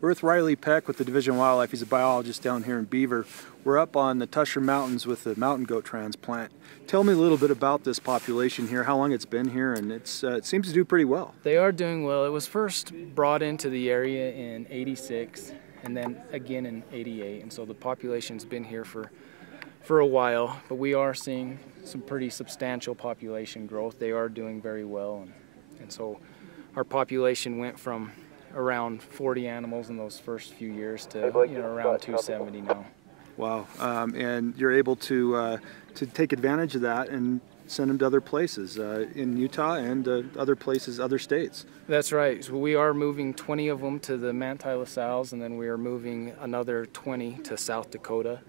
We're with Riley Peck with the Division of Wildlife. He's a biologist down here in Beaver. We're up on the Tusher Mountains with the mountain goat transplant. Tell me a little bit about this population here, how long it's been here, and it seems to do pretty well. They are doing well. It was first brought into the area in '86 and then again in '88, and so the population's been here for a while, but we are seeing some pretty substantial population growth. They are doing very well, and so our population went from around 40 animals in those first few years to around 270 now. Wow, and you're able to take advantage of that and send them to other places in Utah and other places, other states. That's right. So we are moving 20 of them to the Manti-La-Sal's, and then we are moving another 20 to South Dakota.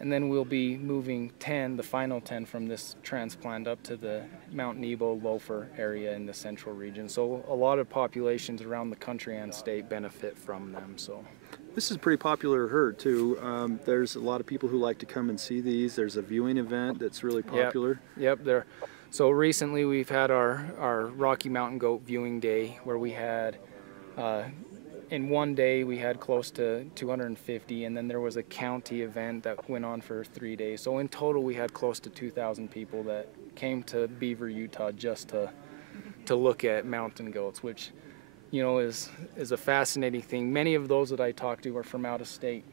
And then we'll be moving 10, the final 10 from this transplant up to the Mount Nebo Loafer area in the central region. So a lot of populations around the country and state benefit from them. So this is a pretty popular herd too. There's a lot of people who like to come and see these. There's a viewing event that's really popular. Yep. So recently we've had our Rocky Mountain Goat viewing day where we had in one day we had close to 250, and then there was a county event that went on for 3 days. So in total we had close to 2,000 people that came to Beaver, Utah just to look at mountain goats, which is a fascinating thing. Many of those that I talked to are from out of state,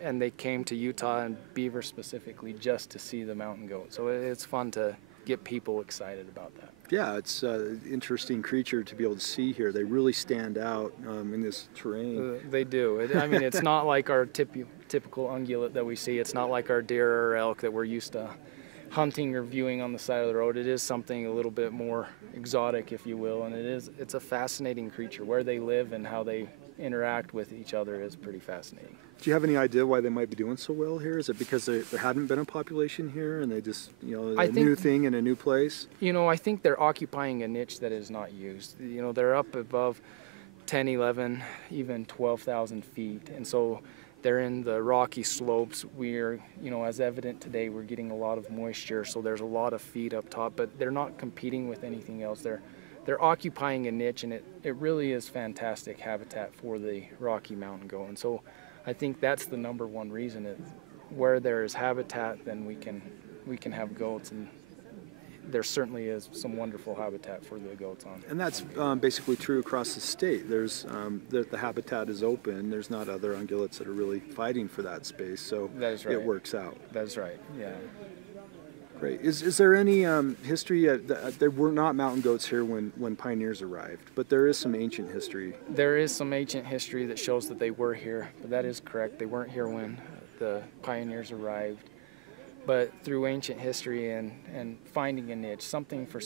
and they came to Utah and Beaver specifically just to see the mountain goat. So it's fun to get people excited about that. Yeah, it's an interesting creature to be able to see here. They really stand out in this terrain. They do. I mean, it's not like our typical ungulate that we see. It's not like our deer or elk that we're used to hunting or viewing on the side of the road. It is something a little bit more exotic, if you will, and it's a fascinating creature. Where they live and how they interact with each other is pretty fascinating. Do you have any idea why they might be doing so well here? Is it because there hadn't been a population here and they just, new thing in a new place? I think they're occupying a niche that is not used. They're up above 10, 11, even 12,000 feet, and so they're in the rocky slopes. We're, as evident today, we're getting a lot of moisture, so there's a lot of feed up top, but they're not competing with anything else. They're occupying a niche, and it really is fantastic habitat for the Rocky Mountain goat. And so I think that's the number one reason. Where there is habitat, then we can have goats, and there certainly is some wonderful habitat for the goats on. And that's basically true across the state. There's the habitat is open. There's not other ungulates that are really fighting for that space, so that is right. It works out. That's right. Yeah. Great. Is there any history? There were not mountain goats here when pioneers arrived, but there is some ancient history. There is some ancient history that shows that they were here, but that is correct. They weren't here when the pioneers arrived. But through ancient history and finding a niche, something for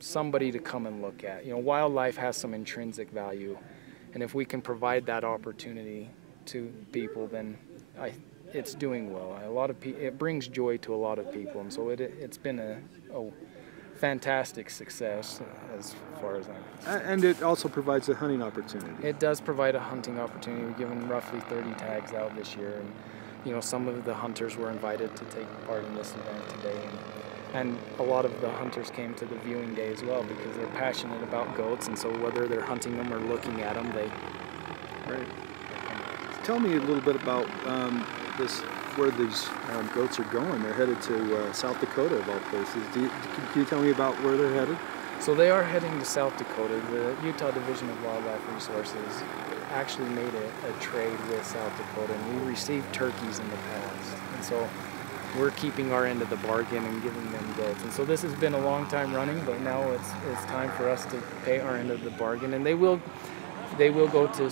somebody to come and look at. Wildlife has some intrinsic value, and if we can provide that opportunity to people, then it's doing well. It brings joy to a lot of people, and so it's been a fantastic success as far as I'm concerned. And it also provides a hunting opportunity. It does provide a hunting opportunity. We've given roughly 30 tags out this year, and some of the hunters were invited to take part in this event today, and a lot of the hunters came to the viewing day as well because they're passionate about goats, and so whether they're hunting them or looking at them, Right. Tell me a little bit about where these goats are going. They're headed to South Dakota of all places. Can you tell me about where they're headed? So they are heading to South Dakota. The Utah Division of Wildlife Resources actually made a trade with South Dakota, and we received turkeys in the past, and so we're keeping our end of the bargain and giving them goats. And so this has been a long time running, but now it's time for us to pay our end of the bargain, and they will go to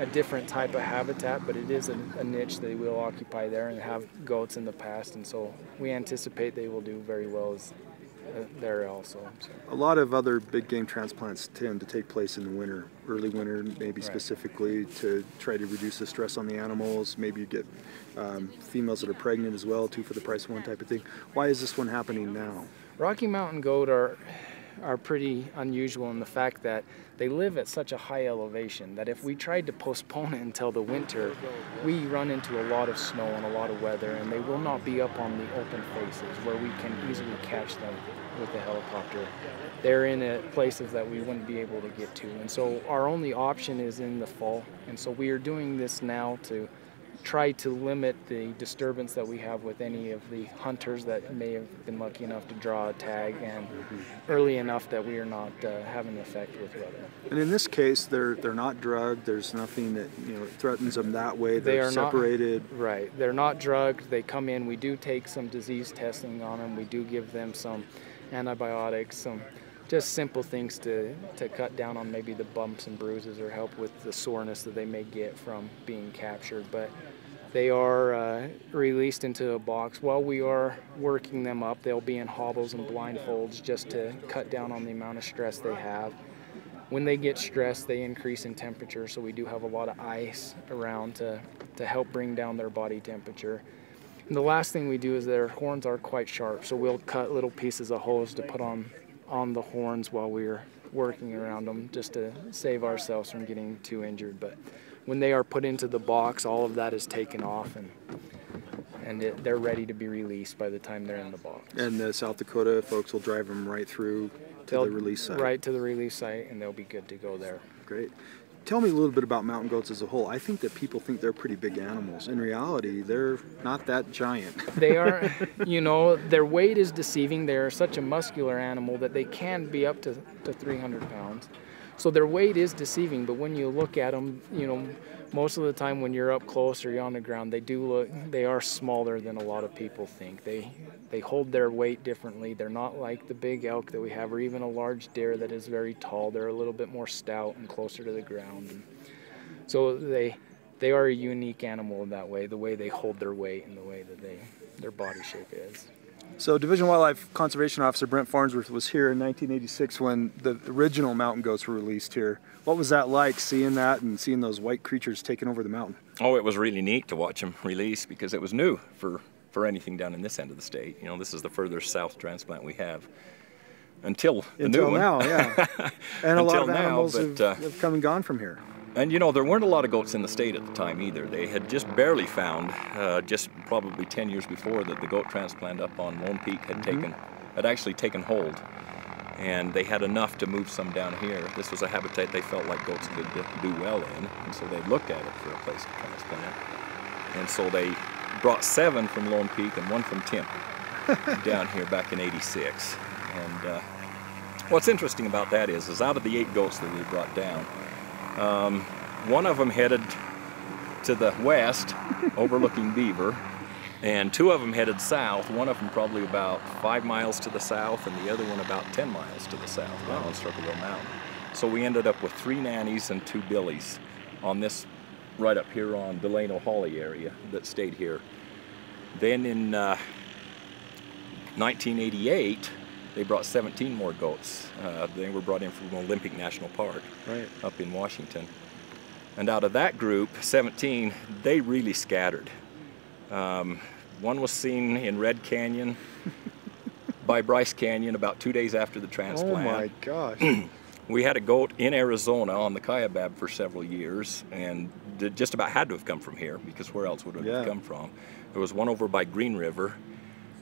a different type of habitat, but it is a niche they will occupy there and have goats in the past, and so we anticipate they will do very well there also. So. A lot of other big game transplants tend to take place in the winter, early winter, maybe right. Specifically to try to reduce the stress on the animals. Maybe you get females that are pregnant as well, two for the price of one type of thing. Why is this one happening now? Rocky Mountain goat are pretty unusual in the fact that they live at such a high elevation that if we tried to postpone it until the winter, we run into a lot of snow and a lot of weather, and they will not be up on the open faces where we can easily catch them with the helicopter. they're in places that we wouldn't be able to get to. And so our only option is in the fall. And so we are doing this now to try to limit the disturbance that we have with any of the hunters that may have been lucky enough to draw a tag, and early enough that we are not having an effect with weather. And in this case, they're not drugged. There's nothing that threatens them that way. They They're are separated. Not, right. They're not drugged. They come in. We do take some disease testing on them. We do give them some antibiotics, some just simple things to cut down on maybe the bumps and bruises or help with the soreness that they may get from being captured. But they are released into a box. While we are working them up, they'll be in hobbles and blindfolds just to cut down on the amount of stress they have. When they get stressed, they increase in temperature, so we do have a lot of ice around to help bring down their body temperature. And the last thing we do is their horns are quite sharp, so we'll cut little pieces of hose to put on the horns while we're working around them, just to save ourselves from getting too injured. But when they are put into the box, all of that is taken off, and they're ready to be released by the time they're in the box. And the South Dakota folks will drive them right through to the release site. Right to the release site, and they'll be good to go there. Great. Tell me a little bit about mountain goats as a whole. I think that people think they're pretty big animals. In reality, they're not that giant. They are, their weight is deceiving. They're such a muscular animal that they can be up to 300 pounds. So their weight is deceiving, but when you look at them, most of the time when you're up close or you're on the ground, they are smaller than a lot of people think. They hold their weight differently. They're not like the big elk that we have, or even a large deer that is very tall. They're a little bit more stout and closer to the ground. And so they are a unique animal in that way, the way they hold their weight and the way that their body shape is. So Division Wildlife Conservation Officer Brent Farnsworth was here in 1986 when the original mountain goats were released here. What was that like, seeing that and seeing those white creatures taking over the mountain? Oh, it was really neat to watch them release because it was new for anything down in this end of the state. This is the furthest south transplant we have until the new one. Until now, yeah. And a lot of now, animals have come and gone from here. And there weren't a lot of goats in the state at the time either. They had just barely found, just probably 10 years before, that the goat transplant up on Lone Peak had actually taken hold. And they had enough to move some down here. This was a habitat they felt like goats could do well in, and so they looked at it for a place to transplant. And so they brought 7 from Lone Peak and 1 from Timp down here back in '86. And what's interesting about that is out of the 8 goats that we brought down, one of them headed to the west, overlooking Beaver, and 2 of them headed south, one of them probably about 5 miles to the south, and the other one about 10 miles to the south, down on Circleville Mountain. So we ended up with 3 nannies and 2 billies on this, right up here on Delano Holly area that stayed here. Then in 1988, they brought 17 more goats. They were brought in from Olympic National Park up in Washington. And out of that group, 17, they really scattered. One was seen in Red Canyon by Bryce Canyon about 2 days after the transplant. Oh my gosh. We had a goat in Arizona on the Kaibab for several years, and just about had to have come from here, because where else would it have come from? There was one over by Green River.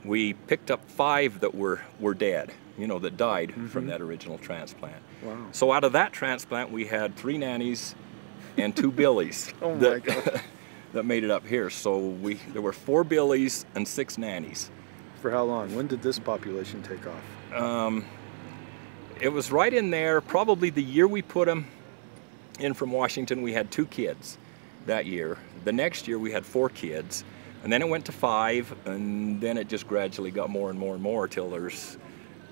We picked up 5 that were dead, that died from that original transplant. Wow. So out of that transplant, we had 3 nannies and 2 billies that made it up here. So there were 4 billies and 6 nannies. For how long? When did this population take off? It was right in there, probably the year we put them in from Washington. We had 2 kids that year. The next year we had 4 kids, and then it went to 5, and then it just gradually got more and more and more till there's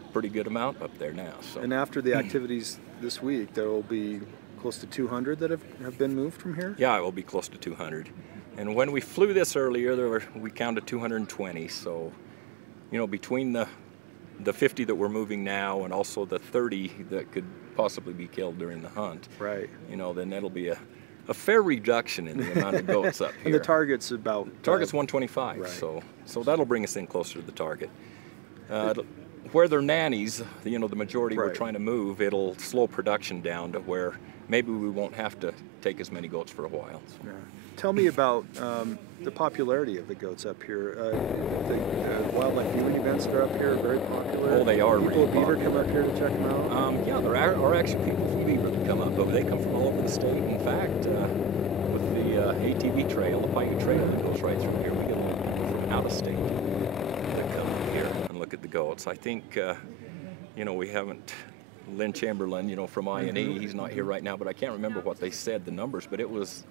a pretty good amount up there now. So. And after the activities this week, there will be close to 200 that have been moved from here? Yeah, it will be close to 200. And when we flew this earlier, we counted 220. So, between the 50 that we're moving now and also the 30 that could possibly be killed during the hunt, right? Then that'll be a fair reduction in the amount of goats up here. And the target's about? Target's 125, right. so that'll bring us in closer to the target. where they're nannies, you know, the majority we're Right. trying to move, it'll slow production down to where maybe we won't have to take as many goats for a while. So. Yeah. Tell me about the popularity of the goats up here. The wildlife viewing events that are up here are very popular. Oh, they are People really of Beaver popular. come up here to check them out. Yeah, there are actually people from Beaver that come up, but they come from all over the state. In fact, with the ATV trail, the Paiute Trail that goes right through here, we get people from out of state that come up here and look at the goats. I think, you know, we haven't, Lynn Chamberlain, you know, from I&E, he's not here right now, but I can't remember what they said, the numbers, but it was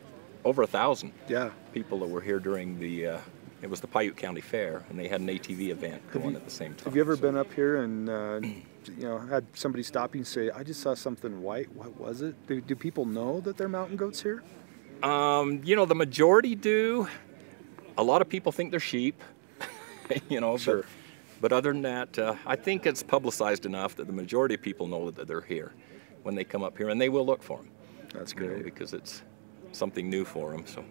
over 1,000 Yeah. people that were here during the, it was the Paiute County Fair, and they had an ATV event going at the same time. Have you ever been up here and you know, had somebody stop you and say, "I just saw something white. What was it?" Do people know that they're mountain goats here? You know, the majority do. A lot of people think they're sheep, you know. Sure. But other than that, I think it's publicized enough that the majority of people know that they're here when they come up here, and they will look for them. That's You know, great. because it's something new for them. So.